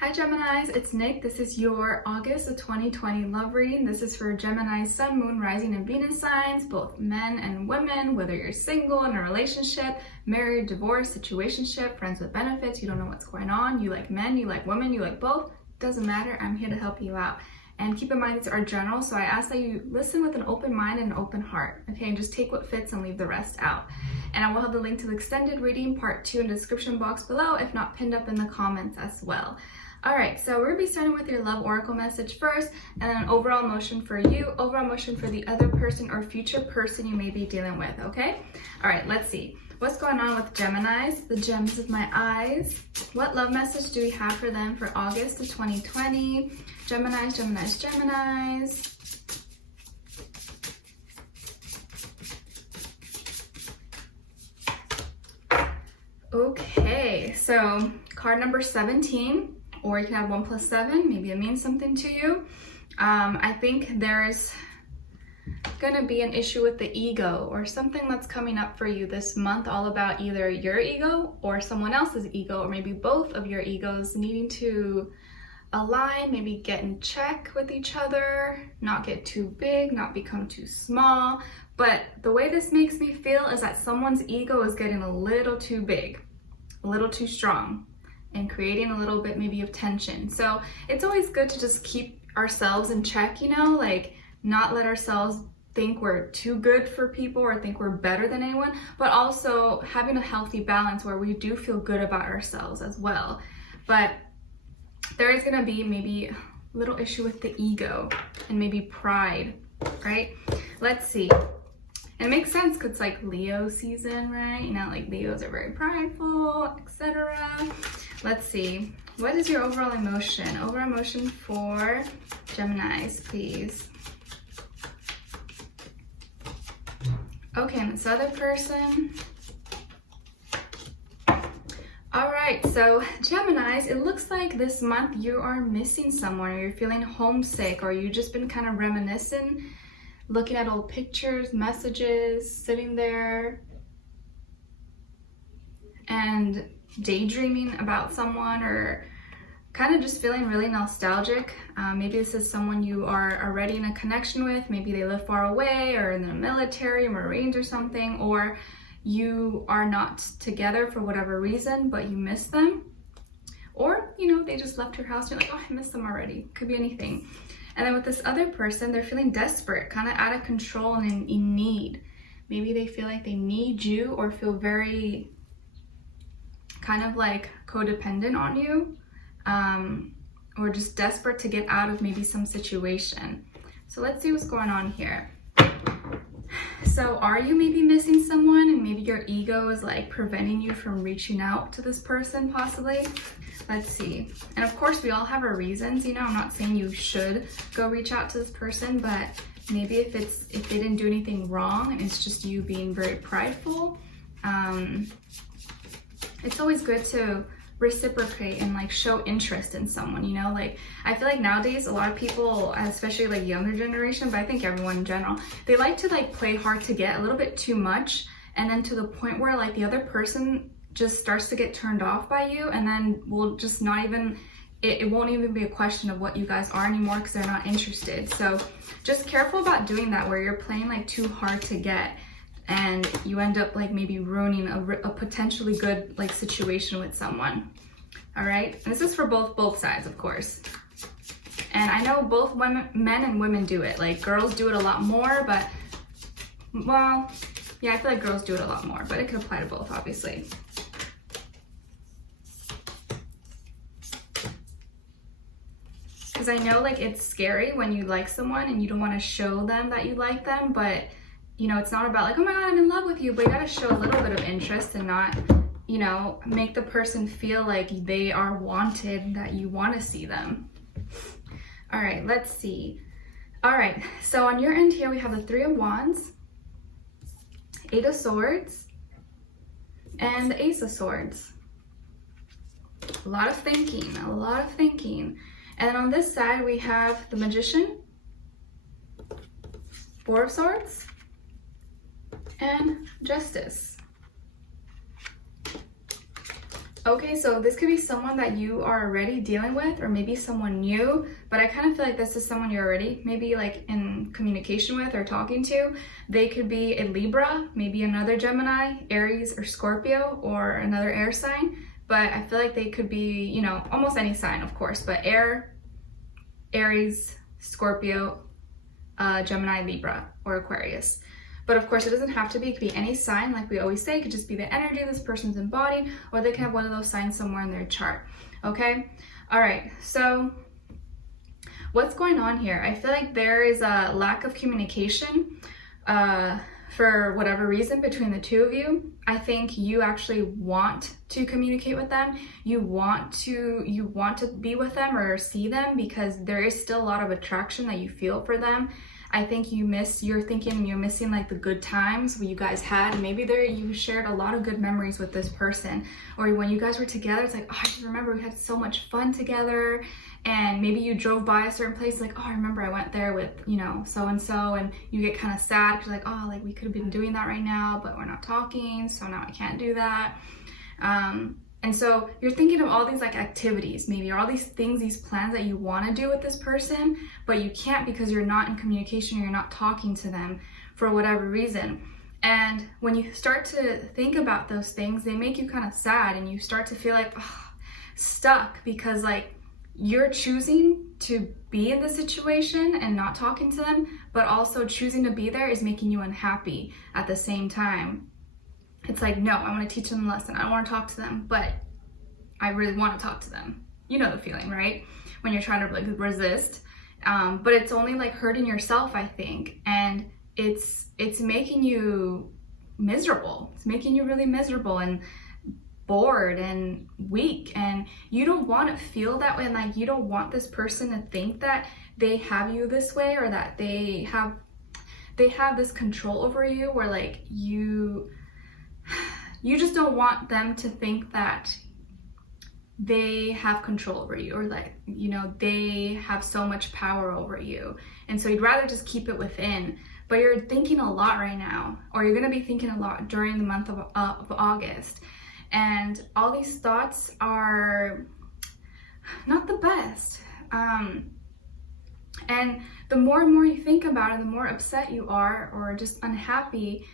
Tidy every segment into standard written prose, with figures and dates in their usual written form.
Hi Geminis, it's Nick. This is your August of 2020 love reading. This is for Gemini, Sun, Moon, Rising, and Venus signs, both men and women, whether you're single, in a relationship, married, divorced, situationship, friends with benefits, you don't know what's going on, you like men, you like women, you like both, doesn't matter, I'm here to help you out. And keep in mind these are general, so I ask that you listen with an open mind and an open heart, okay? And just take what fits and leave the rest out. And I will have the link to the extended reading part 2 in the description box below, if not pinned up in the comments as well. All right, so we're gonna be starting with your love oracle message first, and then an overall emotion for you, overall emotion for the other person or future person you may be dealing with, okay? All right, let's see. What's going on with Geminis, the gems of my eyes? What love message do we have for them for August of 2020? Geminis, Geminis, Geminis. Okay, so card number 17. Or you can have 1 + 7, maybe it means something to you. I think there's gonna be an issue with the ego or something that's coming up for you this month, all about either your ego or someone else's ego, or maybe both of your egos needing to align, maybe get in check with each other, not get too big, not become too small. But the way this makes me feel is that someone's ego is getting a little too big, a little too strong, and creating a little bit maybe of tension. So it's always good to just keep ourselves in check, you know, like not let ourselves think we're too good for people or think we're better than anyone, but also having a healthy balance where we do feel good about ourselves as well. But there is gonna be maybe a little issue with the ego and maybe pride, right? Let's see. And it makes sense because it's like Leo season, right? You know, like Leos are very prideful, etc. Let's see. What is your overall emotion? Overall emotion for Geminis, please. Okay, and this other person. All right, so Geminis, it looks like this month you are missing someone, or you're feeling homesick, or you've just been kind of reminiscing, looking at old pictures, messages, sitting there and daydreaming about someone, or kind of just feeling really nostalgic. Maybe this is someone you are already in a connection with. Maybe they live far away or in the military or Marines or something, or you are not together for whatever reason, but you miss them. Or, you know, they just left your house. You're like, oh, I miss them already. Could be anything. And then with this other person, they're feeling desperate, kind of out of control and in need. Maybe they feel like they need you, or feel very kind of like codependent on you, or just desperate to get out of maybe some situation. So let's see what's going on here. So are you maybe missing someone, and maybe your ego is like preventing you from reaching out to this person possibly? Let's see. And of course we all have our reasons, you know, I'm not saying you should go reach out to this person, but maybe if they didn't do anything wrong and it's just you being very prideful, it's always good to reciprocate and like show interest in someone, you know? Like I feel like nowadays a lot of people, especially like younger generation, but I think everyone in general, they like to like play hard to get, a little bit too much, and then to the point where like the other person just starts to get turned off by you, and then will just not even, it won't even be a question of what you guys are anymore because they're not interested. So just careful about doing that, where you're playing like too hard to get and you end up like maybe ruining a potentially good like situation with someone. All right, and this is for both sides, of course. And I know both men and women do it. Like girls do it a lot more, but well, yeah, I feel like girls do it a lot more, but it could apply to both, obviously. Because I know like it's scary when you like someone and you don't want to show them that you like them, but you know, it's not about like, oh my God, I'm in love with you, but you gotta show a little bit of interest and not, you know, make the person feel like they are wanted, that you want to see them. All right, let's see. All right, so on your end here, we have the 3 of Wands, 8 of Swords, and the Ace of Swords. A lot of thinking, a lot of thinking. And then on this side, we have the Magician, 4 of Swords, and Justice. Okay, so this could be someone that you are already dealing with, or maybe someone new, but I kind of feel like this is someone you're already maybe like in communication with or talking to. They could be a Libra, maybe another Gemini, Aries, or Scorpio, or another air sign, but I feel like they could be, you know, almost any sign, of course, but air, Aries, Scorpio, Gemini, Libra, or Aquarius. But of course, it doesn't have to be. It could be any sign, like we always say. It could just be the energy this person's embodied, or they can have one of those signs somewhere in their chart. Okay? All right. So what's going on here? I feel like there is a lack of communication for whatever reason between the two of you. I think you actually want to communicate with them. You want to be with them or see them because there is still a lot of attraction that you feel for them. I think you're missing like the good times where you guys had, and maybe you shared a lot of good memories with this person, or when you guys were together, it's like, oh, I just remember we had so much fun together, and maybe you drove by a certain place, like, oh, I remember I went there with, you know, so-and-so, and you get kind of sad because like, oh, like we could have been doing that right now, but we're not talking, so now I can't do that. And so you're thinking of all these like activities, maybe, or all these things, these plans that you want to do with this person, but you can't because you're not in communication, or you're not talking to them for whatever reason. And when you start to think about those things, they make you kind of sad, and you start to feel like stuck because like you're choosing to be in the situation and not talking to them, but also choosing to be there is making you unhappy at the same time. It's like, no, I want to teach them a lesson. I don't want to talk to them, but I really want to talk to them. You know the feeling, right? When you're trying to like resist, but it's only like hurting yourself, I think, and it's making you miserable. It's making you really miserable and bored and weak, and you don't want to feel that way. And like, you don't want this person to think that they have you this way, or that they have this control over you, where like you just don't want them to think that they have control over you, or like, you know, they have so much power over you. And so you'd rather just keep it within, but you're thinking a lot right now, or you're going to be thinking a lot during the month of August. And all these thoughts are not the best. And the more and more you think about it, the more upset you are, or just unhappy,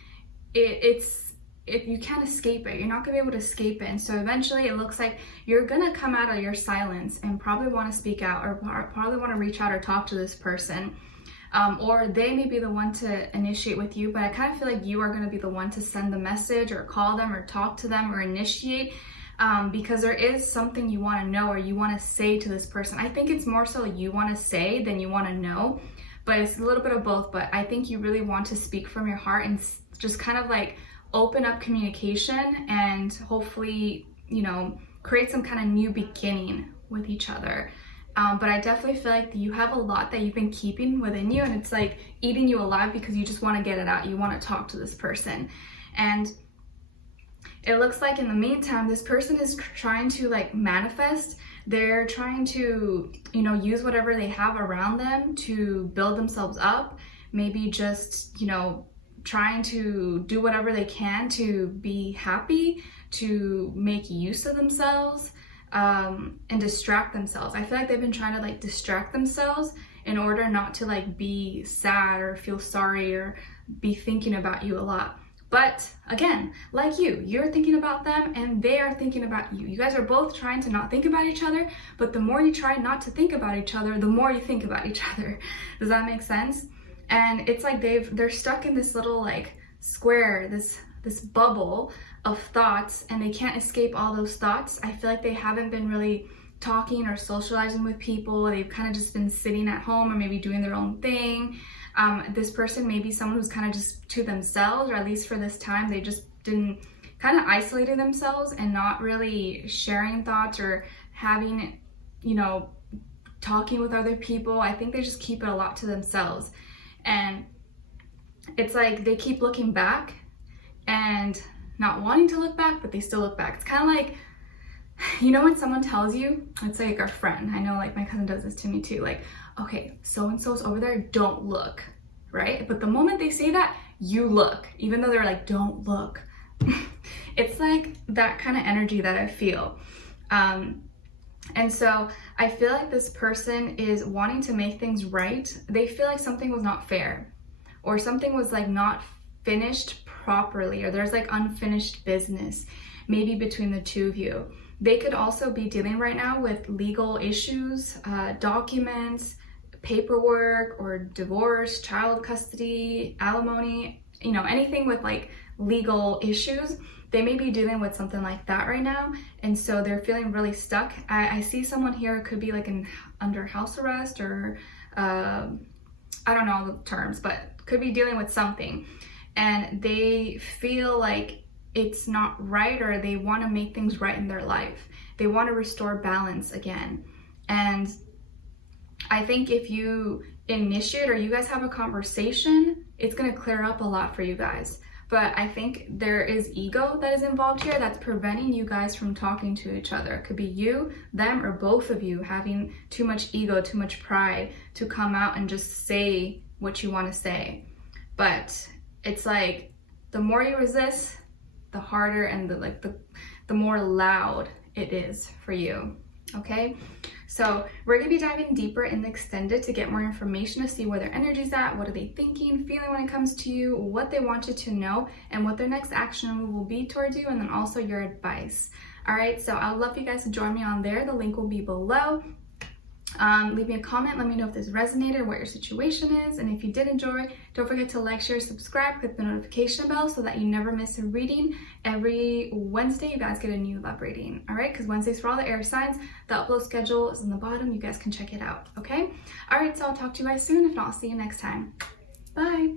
you can't escape it. You're not gonna be able to escape it. And so eventually it looks like you're gonna come out of your silence and probably want to speak out, or probably want to reach out or talk to this person. Or they may be the one to initiate with you, but I kind of feel like you are gonna be the one to send the message, or call them, or talk to them, or initiate, because there is something you want to know, or you want to say to this person. I think it's more so you want to say than you want to know, but it's a little bit of both. But I think you really want to speak from your heart and just kind of like open up communication, and hopefully, you know, create some kind of new beginning with each other. But I definitely feel like you have a lot that you've been keeping within you, and it's like eating you alive because you just want to get it out. You want to talk to this person. And it looks like in the meantime, this person is trying to like manifest. They're trying to, you know, use whatever they have around them to build themselves up. Maybe just, you know, trying to do whatever they can to be happy, to make use of themselves, and distract themselves. I feel like they've been trying to like distract themselves in order not to like be sad or feel sorry or be thinking about you a lot. But again, like you're thinking about them and they are thinking about you. You guys are both trying to not think about each other, but the more you try not to think about each other, the more you think about each other. Does that make sense? And it's like they're stuck in this little like square, this bubble of thoughts, and they can't escape all those thoughts. I feel like they haven't been really talking or socializing with people. They've kind of just been sitting at home or maybe doing their own thing. This person may be someone who's kind of just to themselves, or at least for this time, they just didn't kind of isolated themselves and not really sharing thoughts or having, you know, talking with other people. I think they just keep it a lot to themselves. And it's like they keep looking back and not wanting to look back, but they still look back. It's kind of like, you know, when someone tells you, it's like a friend. I know like my cousin does this to me too. Like, okay, so-and-so's over there, don't look, right? But the moment they say that, you look, even though they're like, don't look. It's like that kind of energy that I feel. And so I feel like this person is wanting to make things right. They feel like something was not fair, or something was like not finished properly, or there's like unfinished business maybe between the two of you. They could also be dealing right now with legal issues, documents, paperwork, or divorce, child custody, alimony, you know, anything with like legal issues. They may be dealing with something like that right now, and so they're feeling really stuck. I see someone here could be like under house arrest, or I don't know the terms, but could be dealing with something, and they feel like it's not right, or they want to make things right in their life. They want to restore balance again. And I think if you initiate, or you guys have a conversation, it's going to clear up a lot for you guys. But I think there is ego that is involved here that's preventing you guys from talking to each other. It could be you, them, or both of you having too much ego, too much pride to come out and just say what you want to say. But it's like the more you resist, the harder and the more loud it is for you. Okay, so we're gonna be diving deeper in the extended to get more information, to see where their energy's at, what are they thinking, feeling when it comes to you, what they want you to know, and what their next action move will be towards you, and then also your advice. All right, so I'd love for you guys to join me on there. The link will be below. Leave me a comment, let me know if this resonated, what your situation is, and if you did enjoy, don't forget to like, share, subscribe, click the notification bell so that you never miss a reading. Every Wednesday you guys get a new love reading, all right? Because Wednesdays for all the air signs. The upload schedule is in the bottom, you guys can check it out, okay? All right, so I'll talk to you guys soon. If not, I'll see you next time. Bye.